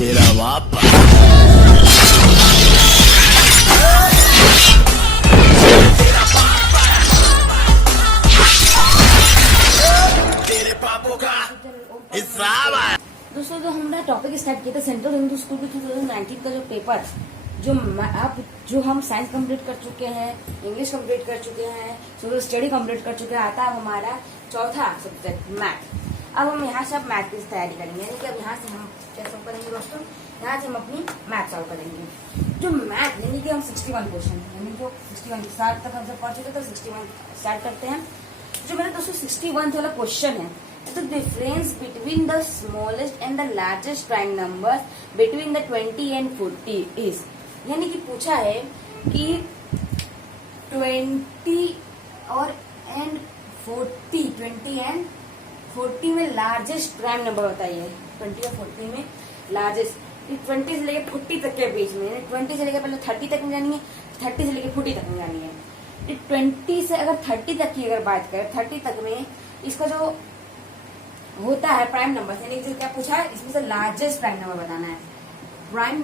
तेरा बाप तेरे पापों का हिसाब है। दोस्तों जो हमने टॉपिक स्टार्ट किया था सेंट्रल हिंदू स्कूल के 2019 का जो पेपर जो हम साइंस कंप्लीट कर चुके हैं, इंग्लिश कंप्लीट कर चुके हैं, सोशल स्टडी कंप्लीट कर चुके हैं, आता है हमारा चौथा सब्जेक्ट मैथ। अब हम यहाँ से अब मैथ की तैयारी करेंगे, यानी कि अब यहाँ से हम क्या सॉल्व करेंगे दोस्तों, यहाँ से हम अपनी मैथ सॉल्व करेंगे। जो मैथ यानी कि हम 61 क्वेश्चन यानी जो 61 60 तक हम सब पढ़ चुके तो 61 स्टार्ट करते हैं। जो मेरा दोस्तों 61 वाला क्वेश्चन है, the difference between the smallest and the largest prime numbers between the 20 and 40 is, यानी कि पूछा है कि 20 और एंड 40 में लार्जेस्ट प्राइम नंबर बताइए। 20 और 40 में लार्जेस्ट 20 से लेकर 40 तक के बीच में, यानी 20 से लेकर पहले 30 तक में जानी है, 30 से लेकर 40 तक में जानी है। 20 से अगर 30 तक की अगर बात करें, 30 तक में इसका जो होता है प्राइम नंबर, यानी जो क्या पूछा है इसमें से लार्जेस्ट प्राइम नंबर बताना है। प्राइम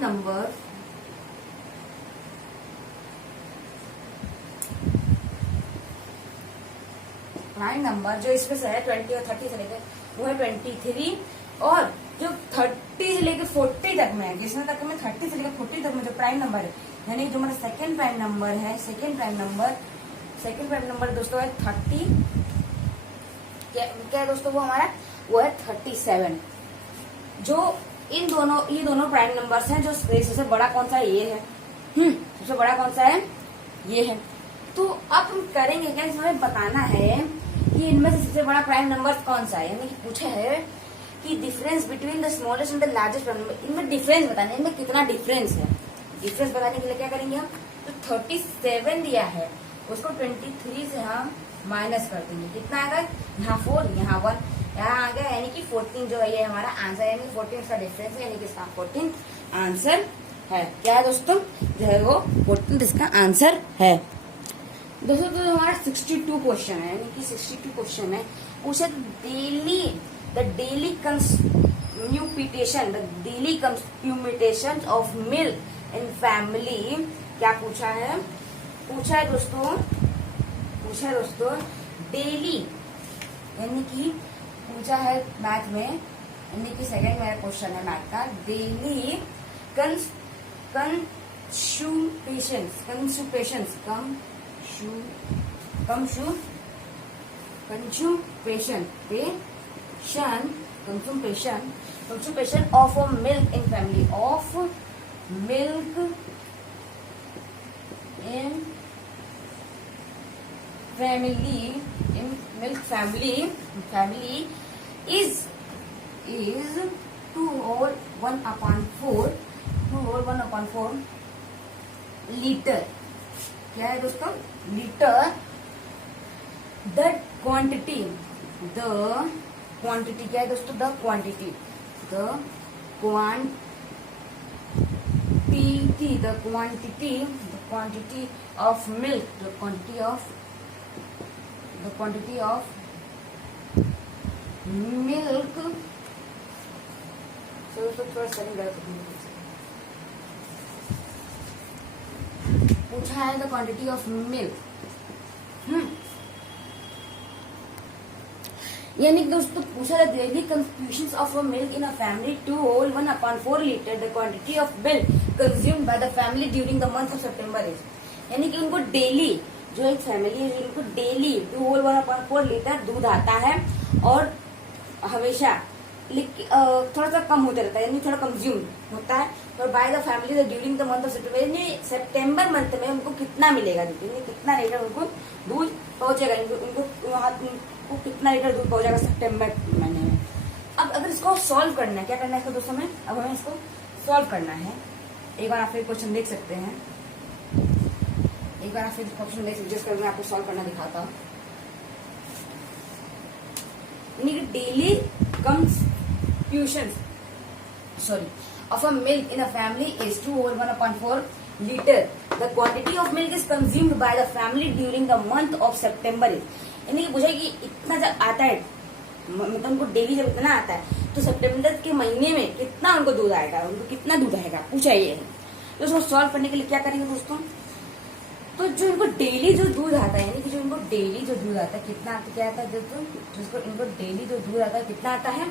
नंबर जो इसमें से है 20 और 30 से लेकर वो है 23, और जो 30 से लेकर 40 तक में है, जिसमें तक में 30 से लेकर 40 तक में जो प्राइम नंबर है, यानी जो हमारा सेकेंड प्राइम नंबर दोस्तों है 30, क्या है दोस्तों वो है 37। जो ये दोनों प्राइम नंबर्स हैं, जो सबसे बड़ा कौन सा है ये है, सबसे बड़ा कौन सा है ये है। तो अब हम करेंगे क्या, इसमें बताना है कि इनमें से सबसे बड़ा प्राइम नंबर कौन सा है, यानी कि पूछा है कि difference between the smallest and the largest prime number, इनमें डिफरेंस बताना है, इनमें कितना डिफरेंस है। डिफरेंस बताने के लिए क्या करेंगे हम, तो 37 दिया है उसको 23 से हम माइनस कर देंगे, कितना आएगा, यहाँ 4 यहाँ 1 यहाँ आ गया, यानी कि 14 जो है ये हमारा आंसर, यानी 14 का डिफरेंस है, यानी कि इसका 14 आंसर है। क्या है दोस्तों, जो है वो 14 इसका आंसर है। दोस्तों तो हमारा 62 क्वेश्चन है, यानी कि 62 क्वेश्चन है, पूछे the daily consummation of milk in family. क्या पूछा है दोस्तों डेली, यानी कि पूछा है मैथ में, यानी कि सेकंड मेरा क्वेश्चन है मैथ का, daily consummation of milk in family is 2 whole 1/4 litre. क्या है दोस्तों, लीटर। द क्वांटिटी क्या है दोस्तों, the quantity of milk, the quantity of milk. थोड़ा पूछा है द क्वांटिटी ऑफ मिल्क, यानी कि दोस्तों पूछा है daily consummation of milk in a family 2 whole 1/4 litre, the quantity of milk consumed by the family during the month of September is, यानी कि उनको डेली, जो एक फैमिली है उनको डेली 2 whole 1/4 लीटर दूध आता है, और हमेशा थोड़ा सा कम होता रहता है, यानी थोड़ा कंज्यूम होता है, और by the family during the month of सितंबर, यानी सितंबर मंथ में उनको कितना मिलेगा दूध, यानी कितना लीटर उनको दूध पहुंचेगा, उनको कितना लीटर दूध पहुंचेगा सितंबर महीने में। अब अगर इसको सॉल्व करना है, क्या करना है इसको दोस्तों में, अब हमें इसको सॉल्व करना है। एक बार आप फिर क्वेश्चन देख सकते हैं, जिसका मैं आपको सॉल्व करना दिखाता हूँ। Daily consummation of a milk in a family is 2 whole 1/4 liter. The quantity of milk is consumed by the family during the month of September is, यानी कि पूछा कि इतना जब आता है मतलब उनको डेली जब इतना आता है तो सितंबर के महीने में कितना उनको दूध आएगा, उनको कितना दूध आएगा पूछा ये है। तो उसको सॉल्व करने के लिए क्या करेंगे दोस्तों, तो जो इनको डेली जो दूध आता है, यानी कि जो इनको डेली जो दूध आता है कितना आता, क्या आता है दोस्तों, जिसको इनको डेली जो दूध आता है कितना आता है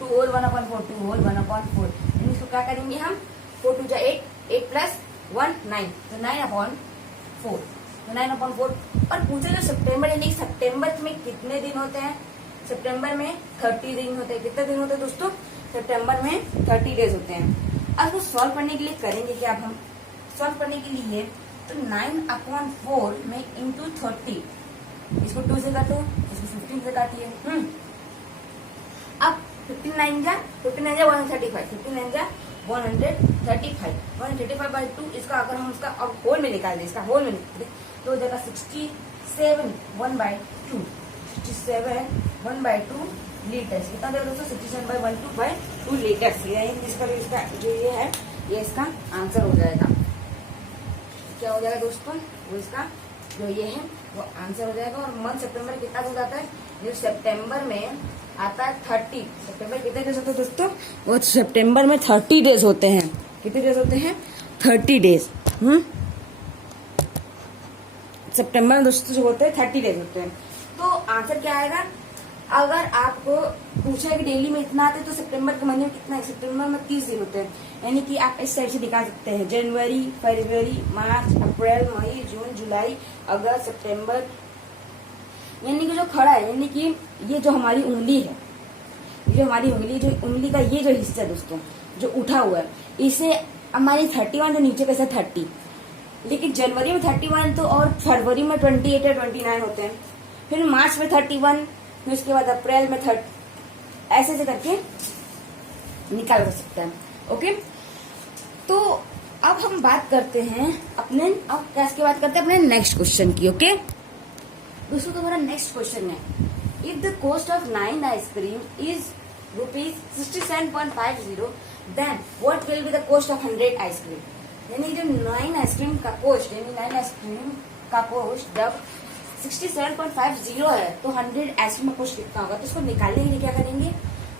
2 होल 1/4, 2 होल 1/4। यानी इसको क्या करेंगे हम, 4 2 8, 8 प्लस 1 9, तो 9/4, तो 9/4। और पूछे जो सितंबर, यानी सितंबर में कितने दिन होते हैं, सितंबर में 30 दिन होते हैं। कितने दिन होते हैं दोस्तों, सितंबर में 30 डेज होते हैं। अब इसको सॉल्व करने के लिए करेंगे क्या, अब हम सॉल्व करने के लिए तो 9/4 में इंटू 30, इसको 2 से काटो, इसको 15 से काटिए। अब 15 9 जा 135, 15 9 जा 135, 135/2। इसका अगर हम उसका अब होल में निकाल दें, इसका होल में निकाल दें तो हो जाएगा 67 1/2, 67 1/2 लीटर्स। कितना देगा दोस्तों, 67/2 लीटर्स। इसका जो ये है ये इसका आंसर हो जाएगा। क्या हो जाएगा दोस्तों, वो इसका जो ये है वो आंसर हो जाएगा। और मंथ सितंबर कितना दूध आता है, जो सितंबर में आता है 30। सितंबर कितने डेज होते हैं दोस्तों, वो सितंबर में 30 डेज होते हैं। कितने डेज होते हैं, 30 डेज। सितंबर में दोस्तों जो होते हैं 30 डेज होते हैं। तो आंसर क्या आएगा, अगर आपको पूछा है कि डेली में इतना आता है तो सितंबर के महीने में कितना है, सितंबर में 30 दिन होते हैं। यानी कि आप इस टाइप से दिखा सकते हैं, जनवरी फरवरी मार्च अप्रैल मई जून जुलाई अगस्त सितंबर। यानी कि जो खड़ा है, यानी कि ये जो हमारी उंगली है, ये हमारी उंगली, जो उंगली का ये जो हिस्सा है दोस्तों जो उठा हुआ है, इसे हमारी 31 जो नीचे कैसे 30, लेकिन जनवरी में 31 तो और फरवरी में 28 या 29 होते हैं, फिर मार्च में 31, फिर उसके बाद अप्रैल में 30, ऐसे ऐसे करके निकाल सकते हैं। ओके, तो अब हम बात करते हैं अपने, अब कैसे बात करते हैं अपने नेक्स्ट क्वेश्चन की। ओके दोस्तों, तो हमारा नेक्स्ट क्वेश्चन है, if the cost of 9 ice cream is ₹67.50, then what will be the cost of 100 ice cream. यानी जो 9 आइसक्रीम का कॉस्ट, यानी 9 आइसक्रीम का कॉस्ट जब 67.50 है तो 100 आइसक्रीम का कॉस्ट कितना होगा। तो इसको निकालने के लिए क्या करेंगे,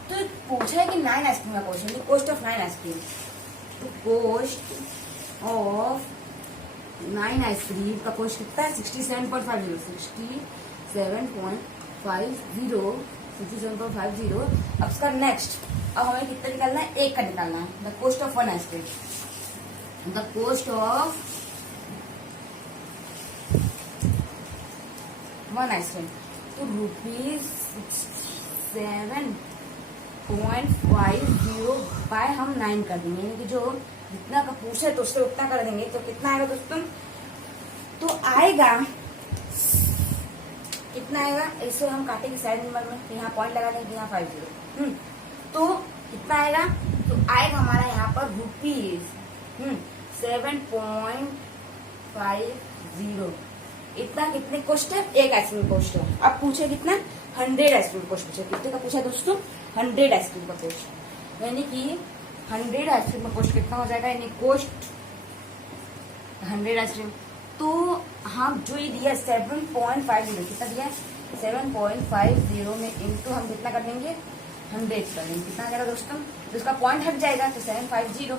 तो पूछा है कि 9 आइसक्रीम का कॉस्ट, यानी कॉस्ट ऑफ 9 आइसक्रीम, तो कॉस्ट ऑफ 9 आइसक्रीम का कॉस्ट कितना है 67.50, 67.50। अब इसका नेक्स्ट, अब हमें कितना निकालना है, एक का निकालना है, the cost of 1 ice cream, the cost of 1 ice cream, तो ₹7.50 बाय हम 9 कर देंगे, यानी कि जो जितना का पूछे तो उससे उतना कर देंगे। तो कितना आएगा दोस्तों, तो आएगा कितना आएगा, इससे हम काटेंगे साइड नंबर में, यहाँ पॉइंट लगा देंगे, यहाँ 50। तो कितना आएगा, तो आएगा हमारा यहाँ पर ₹7.50। इतना कितने कॉस्ट है, एक आइसक्रीम कॉस्ट है। अब पूछे कितना, 100 आइसक्रीम कॉस्ट पूछे, कितने का पूछा दोस्तों, 100 आइसक्रीम का कॉस्ट। यानी कि 100 आइसक्रीम का कॉस्ट कितना हो जाएगा, यानी कॉस्ट 100 आइसक्रीम। तो हम जो ये दिया 7.50, कितना दिया 7.50 में इंटू हम कितना कर देंगे 100 कर देंगे, कितना आ जाएगा दोस्तों, तो इसका पॉइंट हट जाएगा तो 750।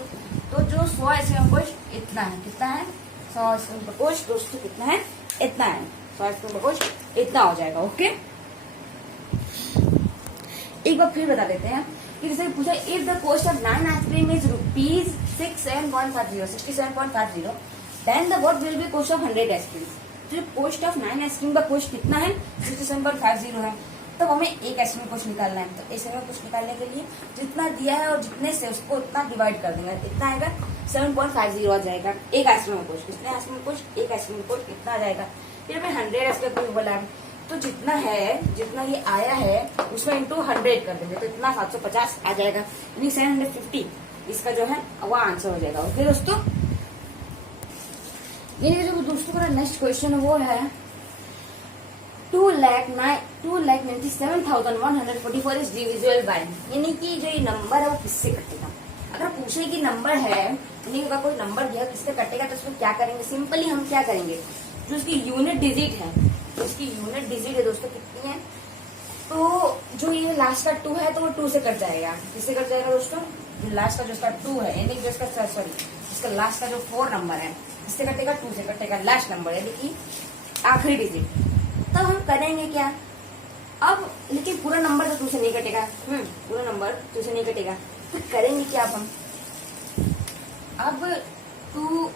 तो जो 100 आइसक्रीम कॉस्ट इतना है, कितना है 100 आइसक्रीम का कॉस्ट दोस्तों कितना है, इतना है 100 आइसक्रीम का कॉस्ट इतना हो जाएगा। ओके, एक बार फिर बता देते हैं कि जैसे पूछा, if the cost of 9 ice cream is ₹67.50, then the what will be cost of 100 ice cream. तो कॉस्ट ऑफ 9 आइसक्रीम का कॉस्ट कितना है 67.50 है, तब हमें एक आइसक्रीम कॉस्ट निकालना है। तो आइसक्रीम कॉस्ट निकालने के लिए जितना दिया है और जितने से उसको उतना डिवाइड कर देंगे, इतना आएगा 7.50 आ जाएगा एक आइसक्रीम कॉस्ट। कितने आइसक्रीम कॉस्ट, एक आइसक्रीम कॉस्ट कितना आ जाएगा, फिर हमें 100 आइसक्रीम बोला है, तो जितना है, जितना ये आया है उसमें इंटू 100 कर देंगे, तो इतना 750 आ जाएगा, यानी 750 इसका जो है वो आंसर हो जाएगा। ओके दोस्तों, ये जो दोस्तों का नेक्स्ट क्वेश्चन है वो है 2,97,144 इज डिविजिबल बाय, यानी कि जो ये नंबर है वो किससे कटेगा। अगर पूछे कि नंबर है, यानी अगर कोई नंबर दिया किससे कटेगा, तो उसमें क्या करेंगे, सिंपली हम क्या करेंगे, जो उसकी यूनिट डिजिट है, तो इसकी यूनिट डिजिट है दोस्तों कितनी है, तो जो ये लास्ट का 2 है तो वो 2 से कट जाएगा। किससे कट जाएगा दोस्तों? जो लास्ट का जो इसका 2 है, यानी जो इसका सॉरी इसका लास्ट का जो 4 नंबर है, इससे कटेगा 2 से कटेगा लास्ट नंबर, यानी कि आखिरी डिजिट। तब हम करेंगे क्या? अब लेकिन पूरा नंबर तो 2 से नहीं कटेगा, पूरा नंबर 2 से नहीं कटेगा, तो करेंगे क्या अब 2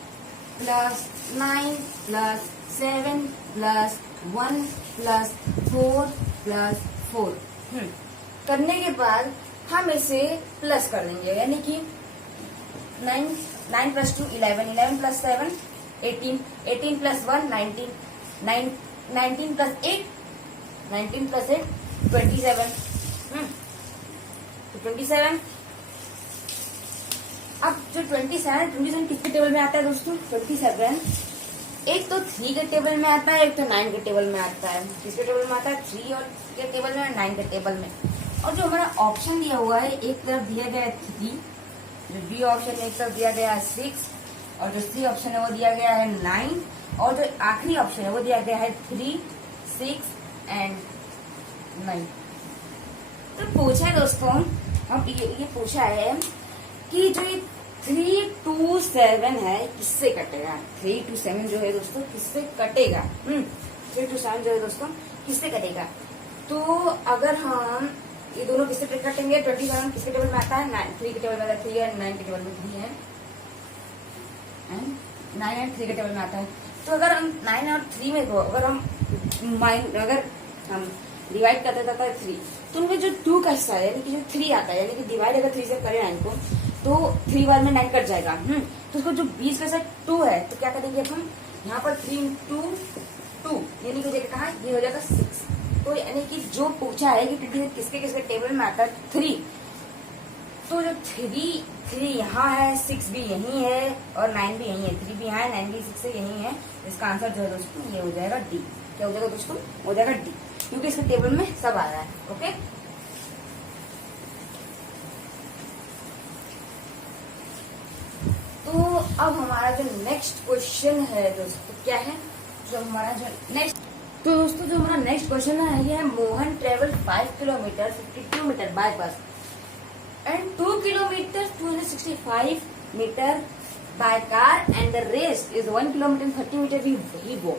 plus 9 plus 7 plus 1 plus 4 plus 4 करने के बाद हम इसे प्लस कर देंगे, यानी कि 9 plus 2 11, 11 plus 7 18, 18 plus 1 19, 19 plus 8 19 plus 8 27, तो 27। अब जो 27 किसके टेबल में आता है दोस्तों? 27 एक तो 3 के टेबल में आता है, एक तो 9 के टेबल में आता है। किसके टेबल में आता है? 3 और के टेबल में, 9 के टेबल में। और जो हमारा ऑप्शन दिया हुआ है, एक तरफ दिया गया है 3, जो बी ऑप्शन एक तरफ दिया गया है 6, और जो सी ऑप्शन है वो दिया गया है 9, और जो आखिरी ऑप्शन है वो दिया गया है 3, 6 एंड 9। तो पूछा है दोस्तों, हम ये पूछा है कि जो ये 3 2 7 है किससे कटेगा? 3 2 7 जो है दोस्तों किससे कटेगा? 3 2 7 जो है दोस्तों किससे कटेगा? तो अगर हम ये दोनों किससे कटेंगे? 27 किसके टेबल में आता है? 3 के टेबल में आता है 3 है, 9 के टेबल में 3 है, 9 एंड 3 के टेबल में आता है। तो अगर हम 9 और 3 में अगर हम डिवाइड करते जाता है 3, तो उनमें जो 2 का हिस्सा है, यानी कि जो 3 आता है, यानी कि डिवाइड अगर 3 से करें 9 को, तो 3 बार में 9 कट जाएगा। तो उसको जो 20 का साथ 2 है, तो क्या करेंगे हम यहाँ पर 3 2 2, यानी कि हो जाएगा कहाँ? ये हो जाएगा 6। तो यानी कि जो पूछा है कि किसके किसके टेबल में आता है 3, तो जो 3 यहाँ है, 6 भी यही है और 9 भी यही है, 3 भी यहाँ है, 9 भी 6 से यही है। इसका आंसर जो है दोस्तों ये हो जाएगा डी। क्या हो जाएगा दोस्तों? हो जाएगा डी, क्योंकि इसके टेबल में सब आ रहा है। ओके, तो अब हमारा जो नेक्स्ट क्वेश्चन है दोस्तों क्या है? जो हमारा जो नेक्स्ट तो दोस्तों जो हमारा नेक्स्ट क्वेश्चन है ये है, Mohan travel 5 kilometre 52 metre by bus and 2 kilometre 265 metre by car and the rest is 1 kilometre 30 metre ही वो।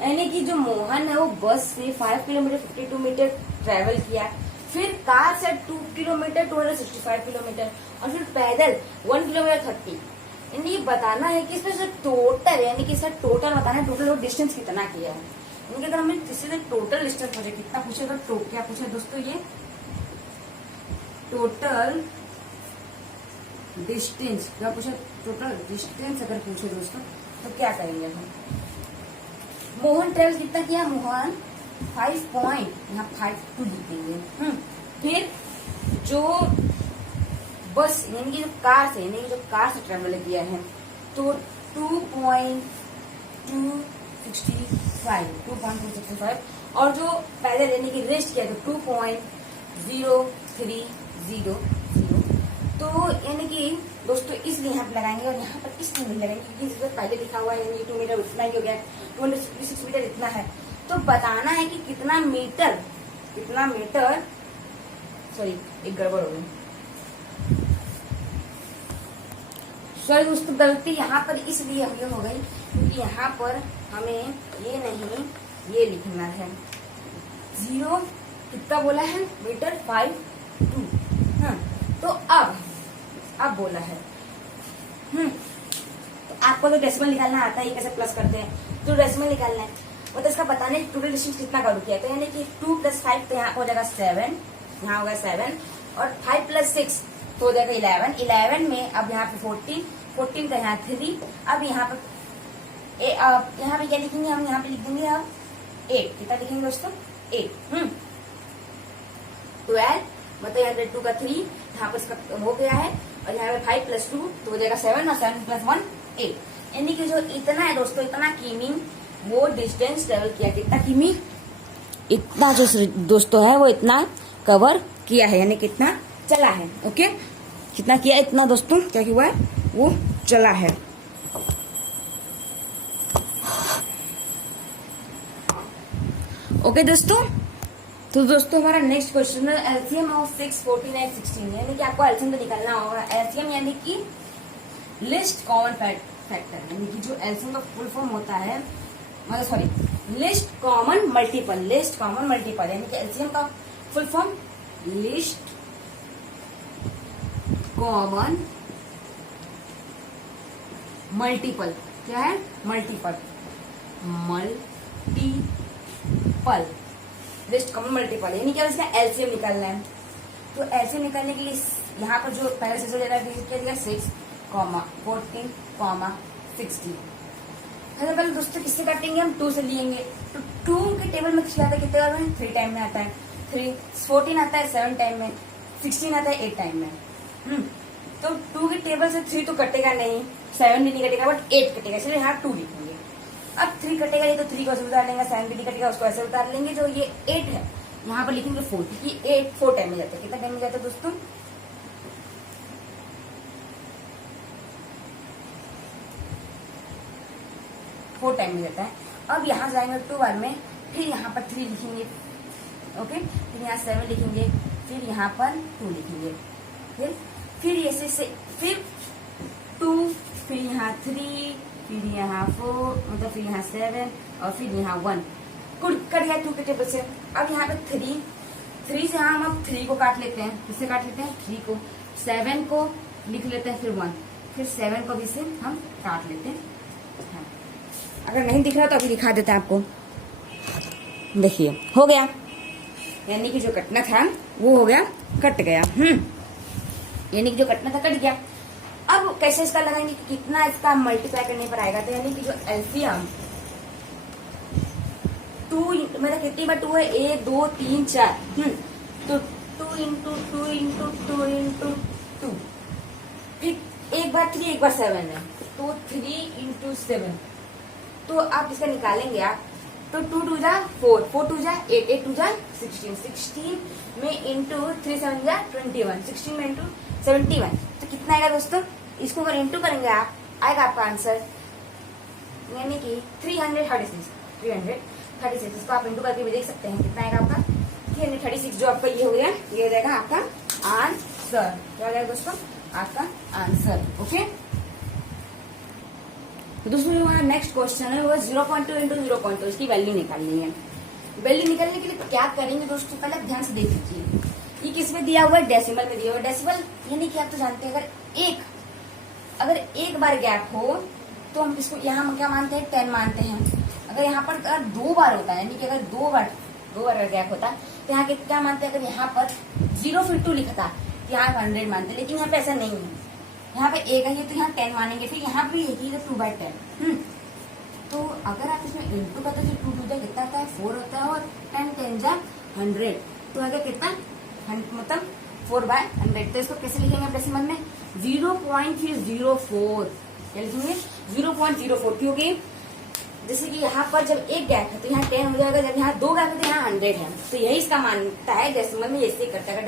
यानी कि जो मोहन है वो बस से 5 किलोमीटर 52 मीटर ट्रेवल किया, फिर कार से 2 किलोमीटर 265 किलोमीटर, और फिर पैदल 1 किलोमीटर 30। यानी ये बताना है कि इसमें से टोटल, यानी कि इसका टोटल बताना है, टोटल डिस्टेंस कितना किया है। यानी कि अगर हमें किसी से टोटल डिस्टेंस पूछे कितना पूछे, तो क्या पूछे दोस्तों? ये टोटल डिस्टेंस क्या पूछे? टोटल डिस्टेंस अगर पूछे दोस्तों तो क्या करेंगे हम? मोहन ट्रेवल कितना किया? मोहन 5 पॉइंट यहाँ 52 लिखेंगे। फिर जो बस यानी कि जो कार से, यानी कि जो कार से ट्रेवल किया है, तो 2.265 और जो पैदल यानी कि रेस्ट किया तो 2.0300। तो यानी कि दोस्तों इसलिए यहाँ पे लगाएंगे और यहाँ पर इसलिए नहीं लगाएंगे क्योंकि इसमें पहले लिखा हुआ है यानी 2 मीटर इतना ही हो गया, 266 मीटर इतना है। तो बताना है कि कितना मीटर सॉरी एक गड़बड़ हो गई, सॉरी दोस्तों गलती यहाँ पर इसलिए हो गई क्योंकि यहाँ पर हमें ये नहीं ये लिखना है। 0 कितना बोला है? मीटर 52। तो अब बोला है तो आपको तो डेसिमल निकालना आता है, कैसे प्लस करते हैं, तो डेसिमल निकालना है। मतलब इसका बताने टोटल डिस्टेंस कितना कवर किया, तो यानी कि 2 + 5 तो यहाँ हो जाएगा 7, यहाँ होगा 7, और 5 + 6 तो हो जाएगा 11, 11 में अब यहाँ पे 14 का यहाँ 3, अब यहाँ पे यहाँ पे क्या लिखेंगे हम? यहाँ पे लिख देंगे अब 8। कितना लिखेंगे दोस्तों? 8। 12 मतलब यहाँ पे 2 का 3 यहाँ पर इसका हो गया है, और यहाँ पे 5 + 2 तो हो जाएगा 7, और 7 + 1 8। यानी कि जो इतना है दोस्तों, इतना किमी वो डिस्टेंस ट्रेवल किया। कितना किमी? इतना जो दोस्तों है वो इतना कवर किया है, यानी कितना चला है। ओके, कितना किया? इतना दोस्तों क्या हुआ है? वो चला है। ओके दोस्तों, तो दोस्तों हमारा नेक्स्ट क्वेश्चन है एलसीएम ऑफ 6, 14 एंड 16, यानी कि आपको एलसीएम तो निकालना होगा। एलसीएम यानी कि लिस्ट कॉमन फैक्टर, यानी कि जो एलसीएम का फुल फॉर्म होता है, मतलब sorry list common multiple, list common multiple, यानी कि एलसीएम का full form list common multiple. क्या है? Multiple, multiple, list common multiple, यानी क्या इसका एलसीएम निकालना है। तो एलसीएम निकालने के लिए यहाँ पर जो पहले से जो ले रहा है क्या दिया 6, 14, 16। पहले दोस्तों किससे काटेंगे हम? 2 से लिएंगे। तो 2 के टेबल में किससे आता है? कितने बार में? 3 टाइम में आता है। 3, 14 आता है 7 टाइम में, 16 आता है 8 टाइम में। तो 2 के टेबल से 3 तो कटेगा नहीं, 7 भी नहीं कटेगा, बट 8 कटेगा, चलिए यहाँ 2 लिखेंगे। अब 3 कटेगा, ये तो 3 को ऐसे उतार लेंगे, 7 भी नहीं कटेगा, उसको ऐसे उतार लेंगे। जो ये 8 है यहाँ पर लिखेंगे 4, क्योंकि 8 4 टाइम में जाता है। कितना टाइम में जाता है दोस्तों? 4 टाइम में जाता है। अब यहाँ जाएंगे 2 बार में, फिर यहाँ पर 3 लिखेंगे, ओके, फिर यहाँ 7 लिखेंगे, फिर यहाँ पर 2 लिखेंगे, फिर ऐसे से फिर 2, फिर यहाँ 3, फिर यहाँ 4, मतलब फिर यहाँ 7 और फिर यहाँ 1 कट गया 2 के टेबल से। अब यहाँ पे 3 से हम अब 3 को काट लेते हैं। किससे काट लेते हैं? 3 को। 7 को लिख लेते हैं, फिर 1, फिर 7 को भी से हम काट लेते हैं। हाँ। अगर नहीं दिख रहा तो अभी दिखा देते हैं आपको। देखिए हो गया, यानी कि जो कटना था वो हो गया, कट गया। यानी कि जो कटना था कट गया। अब कैसे इसका लगाएंगे कि कितना इसका मल्टीप्लाई करने पर आएगा? तो यानी कि जो एलसीएम 2 मतलब कितनी बार 2 है? 1, 2, 3, 4। तो 2 इंटू 2 इंटू 2 इंटू 2, फिर एक बार 3, एक बार 7 है, तो 3 इंटू 7। तो आप इसका निकालेंगे आप, तो 2 2 जा 4, 4 2 जा 8, 8 2 जा 16, 16 में इंटू 3 7 जा 21, 16 में इंटू 71। तो कितना आएगा दोस्तों? इसको अगर इंटू करेंगे आप, आएगा आपका आंसर, यानी कि 336। इसको आप इंटू करके भी देख सकते हैं कितना आएगा आपका 336। जो आपका ये हो गया, ये हो जाएगा आपका आंसर। क्या हो जाएगा दोस्तों? आपका आंसर। ओके दोस्तों, जो हमारा नेक्स्ट क्वेश्चन है वो 0.2 इंटू 0.2, इसकी वैल्यू निकालनी है। वैल्यू निकालने के लिए क्या करेंगे दोस्तों? पहले ध्यान से देख लीजिए, ये किस में दिया हुआ है? डेसिमल में दिया हुआ है। डेसिमल यानी कि आप तो जानते हैं, अगर एक बार गैप हो तो हम इसको यहाँ हम क्या मानते हैं? 10 मानते हैं। अगर यहाँ पर अगर 2 बार होता है, यानी कि अगर 2 बार अगर गैप होता तो यहाँ क्या मानते हैं? अगर यहाँ पर 0 फिर 2 लिखा था, यहाँ 100 मानते हैं, लेकिन यहाँ पे ऐसा नहीं है। यहाँ पे एक है तो यहाँ 10 मानेंगे, फिर यहाँ पे एक ही तो 2/10। तो अगर आप इसमें इंटू करते तो 2 2 जा कितना आता है? 4 होता है, और 10 10 जा 100, तो आगे कितना? मतलब 4/100। तो इसको कैसे लिखेंगे डेसिमल में? 0.04। क्या लिखेंगे? 0.04, क्योंकि जैसे कि यहाँ पर जब एक गैप है तो यहाँ 10 हो जाएगा, जब यहाँ 2 गैप है तो यहाँ 100 है। तो यही इसका मानता है, डेसिमल में ऐसे करता है। अगर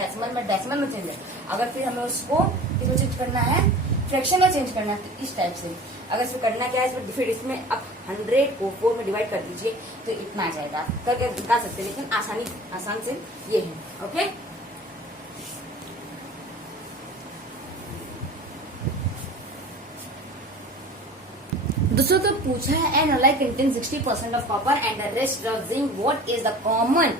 डेसिमल में चेंज है, अगर फिर हमें उसको किसमें चेंज करना है? फ्रैक्शन में चेंज करना है, तो इस टाइप से। अगर इसमें करना क्या है, फिर इसमें आप 100 को 4 में डिवाइड कर दीजिए तो इतना आ जाएगा। करके निकाल सकते हैं, लेकिन आसान से ये है। ओके, दोस्तों तो पूछा है एन अलाइ contain 60% of copper and the rest of zinc, what is the common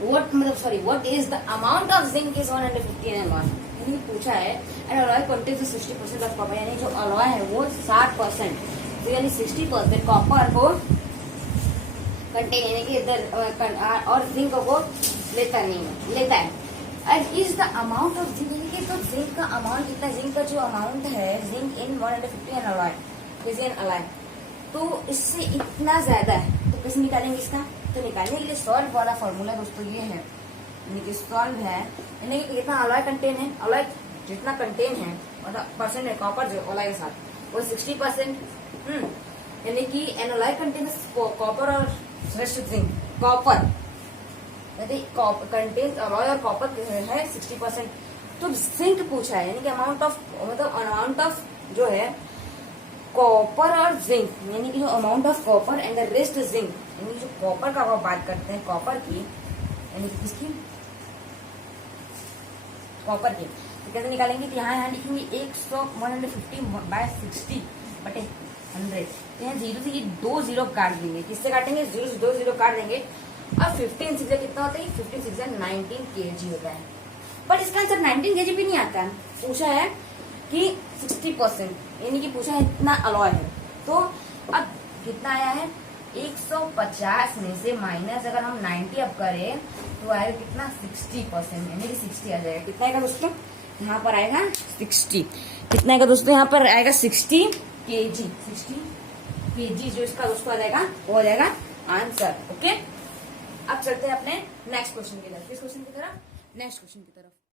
what is the amount of zinc is 150 nm। यानी पूछा है एन अलाइ कंटेन 60% ऑफ कॉपर, यानी जो अलॉय है वो 60%, तो यानी 60% कॉपर को कंटेन, यानी कि इधर और जिंक को लेता है। And is the amount of zinc, यानी कि तो जिंक का अमाउंट कितना? जिंक का जो अमाउंट है, जिंक इन 150 एन अलॉय, तो इससे इतना ज्यादा है। तो कैसे निकालेंगे इसका? तो निकालने के लिए सॉल्व वाला फॉर्मूला दोस्तों ये है, यानी कि सॉल्व है, यानी कि कितना अलॉय कंटेन है, अलॉय जितना कंटेन है मतलब परसेंट है कॉपर जो अलॉय के साथ, वो 60%। यानी कि एन अलॉय कंटेन कॉपर और रेस्ट जिंक। कॉपर यदि कंटेन अलॉय और कॉपर है 60%, तो जिंक पूछा है, यानी कि अमाउंट ऑफ जो है कॉपर और जिंक, यानी कि जो amount of copper and the rest zinc, यानी जो कॉपर का बात करते हैं, कॉपर की यानी कि किसकी, कॉपर की। तो कैसे निकालेंगे, तो यहाँ लिखेंगे 150 बटे 100। तो यहाँ 0 से ये 2 0 काट देंगे, किससे काटेंगे, 0 से 2 0 काट देंगे। अब 15 6 कितना होता है, 15 6 19 kg होता है। बट इसका आंसर 19 kg भी नहीं आता है, पूछा है कि 60%, यानी कि पूछा है इतना अलॉय है। तो अब कितना आया है, 150 में से माइनस अगर हम 90 अब करें तो आएगा कितना, 60%, यानी कि 60 आ जाएगा। कितना आएगा दोस्तों, यहाँ पर आएगा 60। कितना आएगा दोस्तों, यहाँ पर आएगा 60 kg, 60 kg जो इसका दोस्तों आ जाएगा वो हो जाएगा आंसर। ओके, अब चलते हैं अपने नेक्स्ट क्वेश्चन की तरफ। किस क्वेश्चन की तरफ, नेक्स्ट क्वेश्चन की तरफ।